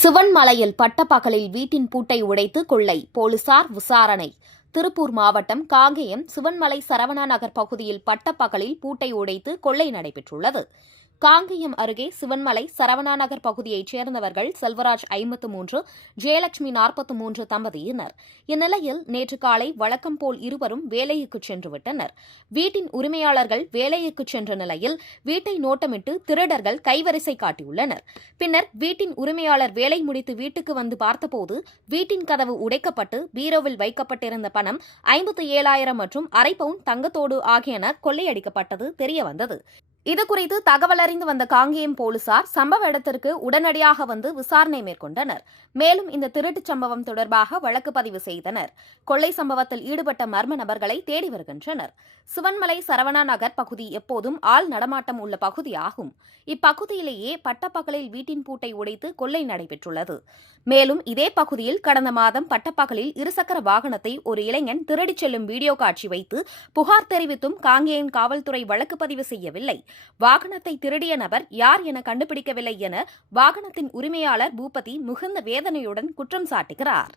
சிவன்மலையில் பட்டப்பகலில் வீட்டின் பூட்டை உடைத்து கொள்ளை, போலீசார் விசாரணை. திருப்பூர் மாவட்டம் காங்கேயம் சிவன்மலை சரவணா நகர் பகுதியில் பட்டப்பகலில் பூட்டை உடைத்து கொள்ளை நடைபெற்றுள்ளது. காங்கேயம் அருகே சிவன்மலை சரவணா நகர் பகுதியைச் சேர்ந்தவர்கள் செல்வராஜ் 53, ஜெயலட்சுமி 43 தம்பதியினர். இந்நிலையில் நேற்று காலை வழக்கம் போல் இருவரும் வேலைக்கு சென்றுவிட்டனர். வீட்டின் உரிமையாளர்கள் வேலைக்கு சென்ற நிலையில் வீட்டை நோட்டமிட்டு திருடர்கள் கைவரிசை காட்டியுள்ளனர். பின்னர் வீட்டின் உரிமையாளர் வேலை முடித்து வீட்டுக்கு வந்து பார்த்தபோது வீட்டின் கதவு உடைக்கப்பட்டு பீரோவில் வைக்கப்பட்டிருந்த பணம் 57,000 மற்றும் அரை பவுன் தங்கத்தோடு ஆகியன கொள்ளையடிக்கப்பட்டது தெரியவந்தது. இதுகுறித்து தகவல் அறிந்து வந்த காங்கேயம் போலீசார் சம்பவ இடத்திற்கு உடனடியாக வந்து விசாரணை மேற்கொண்டனர். மேலும் இந்த திருட்டுச் சம்பவம் தொடர்பாக வழக்கு பதிவு செய்தனர். கொள்ளை சம்பவத்தில் ஈடுபட்ட மர்ம நபர்களை தேடி வருகின்றனர். சிவன்மலை சரவணா நகர் பகுதி எப்போதும் ஆள் நடமாட்டம் உள்ள பகுதியாகும். இப்பகுதியிலேயே பட்டப்பகலில் வீட்டின் பூட்டை உடைத்து கொள்ளை நடைபெற்றுள்ளது. மேலும் இதே பகுதியில் கடந்த மாதம் பட்டப்பகலில் இருசக்கர வாகனத்தை ஒரு இளைஞன் திருடிச் செல்லும் வீடியோ காட்சி வைத்து புகார் தெரிவித்தும் காங்கேயம் காவல்துறை வழக்கு பதிவு செய்யவில்லை. வாகனத்தை திருடிய நபர் யார் என கண்டுபிடிக்கவில்லை என வாகனத்தின் உரிமையாளர் பூபதி மிகுந்த வேதனையுடன் குற்றம் சாட்டுகிறார்.